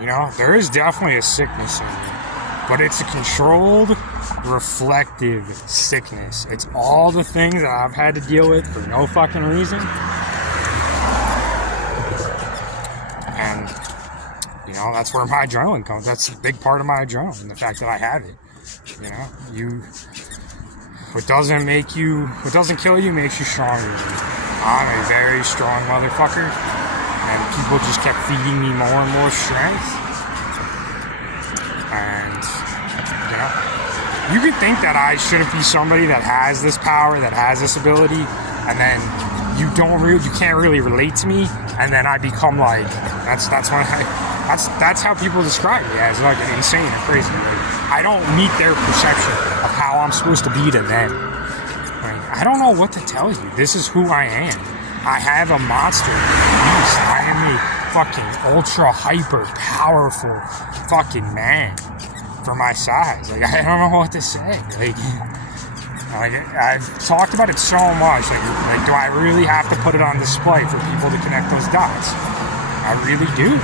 You know, there is definitely a sickness in me, but it's a controlled, reflective sickness. It's all the things that I've had to deal with for no fucking reason. And, you know, that's where my adrenaline comes. That's a big part of my adrenaline, the fact that I have it. You know, what doesn't kill you makes you stronger. I'm a very strong motherfucker, and people just kept feeding me more and more strength. And, you know, you could think that I shouldn't be somebody that has this power, that has this ability, and then you can't really relate to me, and then I become like, that's how people describe me, as like insane or crazy. Like, I don't meet their perception of how I'm supposed to be to them. Like, I don't know what to tell you. This is who I am. I have a monster beast. I am a fucking ultra hyper powerful fucking man for my size. Like, I don't know what to say. Like I've talked about it so much. Like, do I really have to put it on display for people to connect those dots? I really do.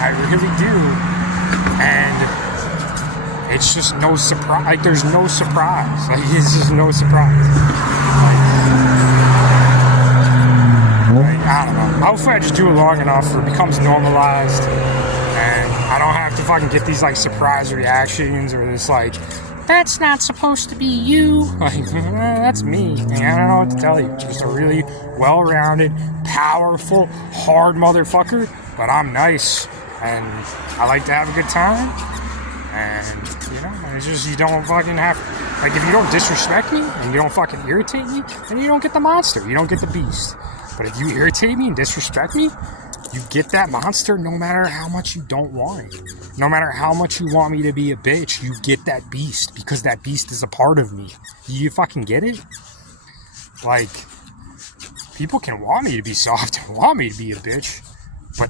I really do. And it's just no surprise. Like, there's no surprise. Like, it's just no surprise. Like, I don't know. Hopefully I just do it long enough where it becomes normalized, and I don't have to fucking get these, like, surprise reactions or this, like, that's not supposed to be you. Like, that's me. I don't know what to tell you. Just a really well-rounded, powerful, hard motherfucker, but I'm nice, and I like to have a good time, and, you know, it's just, you don't fucking have, like, if you don't disrespect me, and you don't fucking irritate me, then you don't get the monster, you don't get the beast. But if you irritate me and disrespect me, you get that monster no matter how much you don't want it. No matter how much you want me to be a bitch, you get that beast, because that beast is a part of me. You fucking get it? Like, people can want me to be soft and want me to be a bitch, but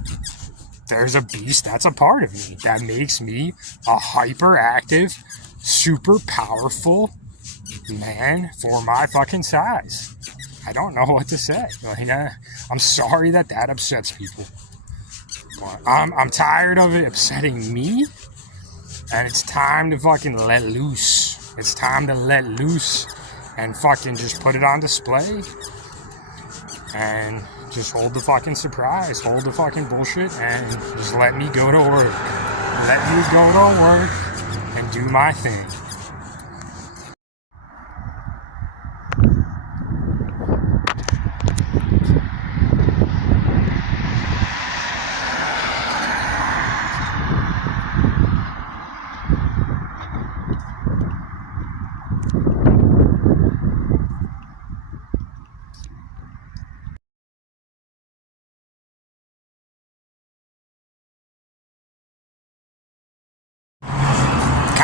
there's a beast that's a part of me that makes me a hyperactive, super powerful man for my fucking size. I don't know what to say. Like, I'm sorry that upsets people. But I'm tired of it upsetting me, and it's time to fucking let loose. It's time to let loose and fucking just put it on display, and just hold the fucking surprise, hold the fucking bullshit, and just let me go to work. Let me go to work and do my thing.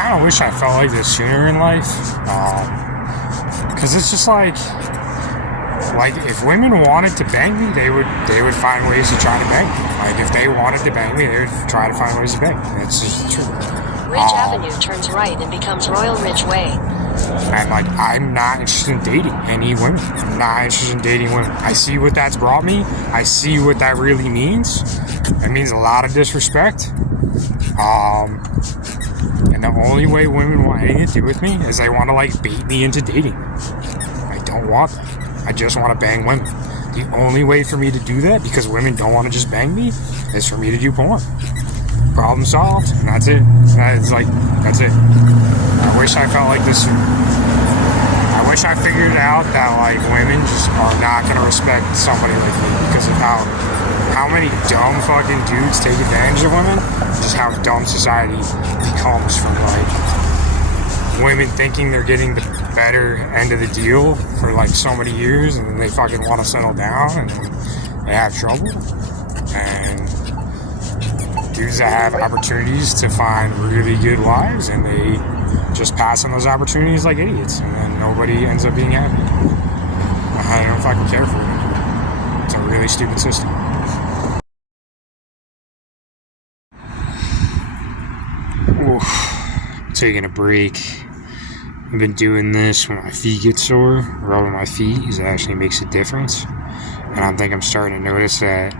I wish I felt like this sooner in life, because it's just like if women wanted to bang me, they would find ways to try to bang me. Like, if they wanted to bang me, they would try to find ways to bang me. It's just true. Ridge Avenue turns right and becomes Royal Ridge Way. And, like, I'm not interested in dating any women. I'm not interested in dating women. I see what that's brought me. I see what that really means. It means a lot of disrespect. And the only way women want anything to do with me is they want to, like, bait me into dating. I don't want that. I just want to bang women. The only way for me to do that, because women don't want to just bang me, is for me to do porn. Problem solved, and that's it. That's it. I wish I felt like this sooner. I wish I figured out that, like, women just are not going to respect somebody like me because of how many dumb fucking dudes take advantage of women, just how dumb society becomes from, like, women thinking they're getting the better end of the deal for, like, so many years, and then they fucking want to settle down, and they have trouble. And dudes that have opportunities to find really good wives, and they just pass on those opportunities like idiots, and then nobody ends up being happy. I don't fucking care for it. It's a really stupid system. Taking a break. I've been doing this when my feet get sore. Rubbing my feet actually makes a difference, and I think I'm starting to notice that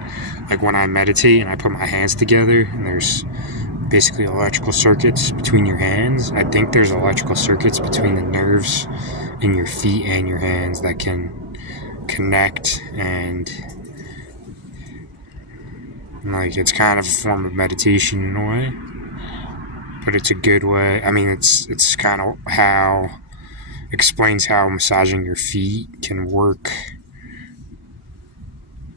like when I meditate and I put my hands together and there's basically electrical circuits between your hands. I think there's electrical circuits between the nerves in your feet and your hands that can connect, and like it's kind of a form of meditation in a way, but it's a good way. I mean, it's kind of how explains how massaging your feet can work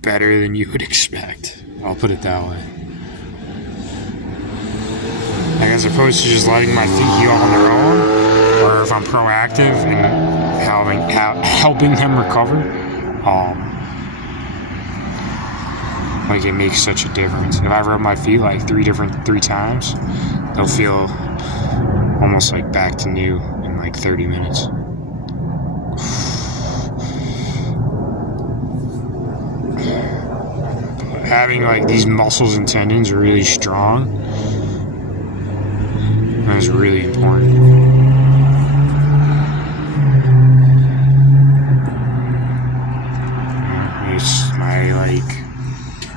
better than you would expect. I'll put it that way. Like, as opposed to just letting my feet heal on their own, or if I'm proactive and helping them recover, like it makes such a difference. If I rub my feet like three times, they'll feel almost like back to new in like 30 minutes. Having like these muscles and tendons really strong is really important.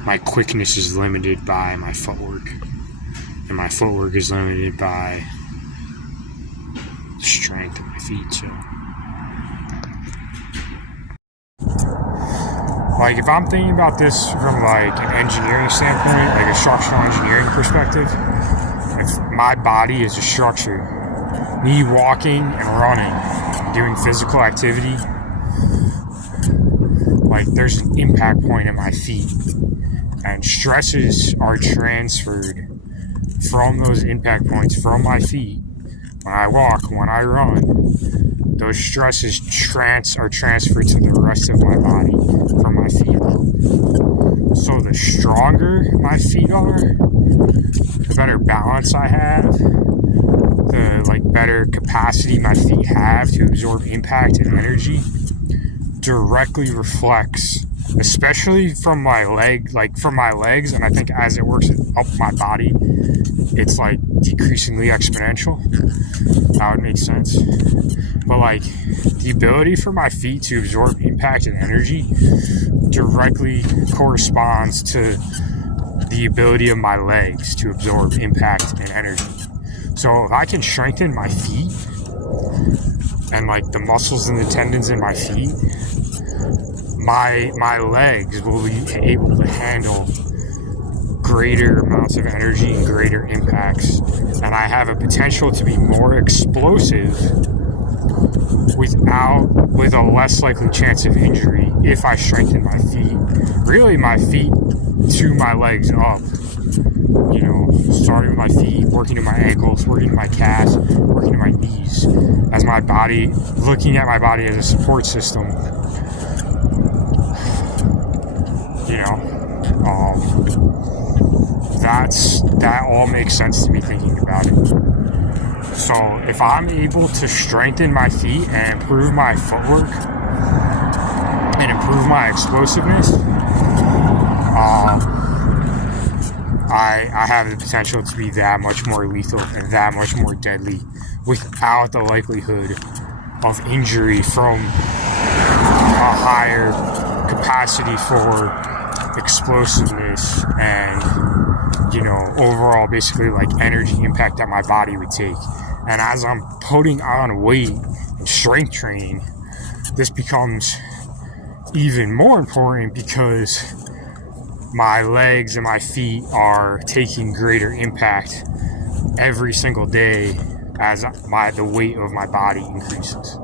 My quickness is limited by my footwork, and my footwork is limited by the strength of my feet. So, like, if I'm thinking about this from like an engineering standpoint, like a structural engineering perspective, if my body is a structure, me walking and running, doing physical activity, like there's an impact point in my feet, and stresses are transferred from those impact points from my feet. When I walk, when I run, those stresses are transferred to the rest of my body from my feet. So the stronger my feet are, the better balance I have, the better capacity my feet have to absorb impact and energy, directly reflects, especially from my legs, and I think as it works up my body, it's like decreasingly exponential. That would make sense. But like the ability for my feet to absorb impact and energy directly corresponds to the ability of my legs to absorb impact and energy. So if I can strengthen my feet and like the muscles and the tendons in my feet, my legs will be able to handle greater amounts of energy and greater impacts, and I have a potential to be more explosive with a less likely chance of injury if I strengthen my feet. Really, my feet to my legs up. You know, starting with my feet, working to my ankles, working to my calves, working to my knees, as my body, looking at my body as a support system. You know, that all makes sense to me thinking about it. So if I'm able to strengthen my feet and improve my footwork and improve my explosiveness, I have the potential to be that much more lethal and that much more deadly without the likelihood of injury from a higher capacity for explosiveness and, you know, overall basically like energy impact that my body would take. And as I'm putting on weight and strength training, this becomes even more important because my legs and my feet are taking greater impact every single day as the weight of my body increases.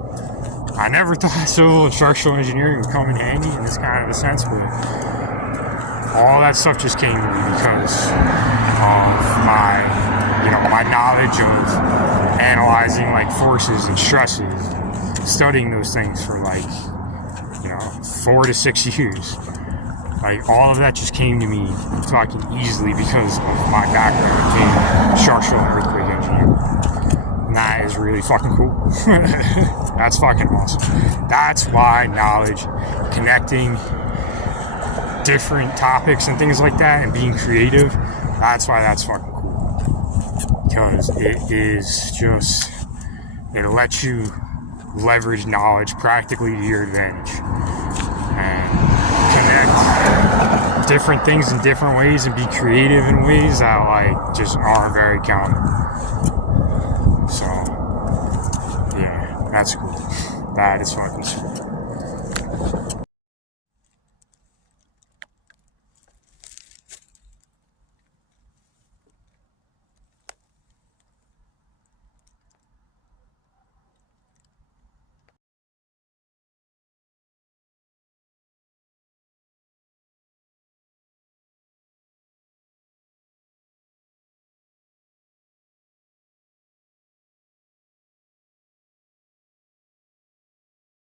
I never thought civil and structural engineering would come in handy in this kind of a sense, but all that stuff just came to me because of my knowledge of analyzing like forces and stresses, studying those things for 4 to 6 years. Like, all of that just came to me fucking easily because of my background in structural and earthquake engineering. And that is really fucking cool. That's fucking awesome. That's why knowledge, connecting different topics and things like that, and being creative, that's why that's fucking cool. Because it lets you leverage knowledge practically to your advantage and connect different things in different ways and be creative in ways that like just aren't very common. So yeah, that's cool. That is fucking sweet.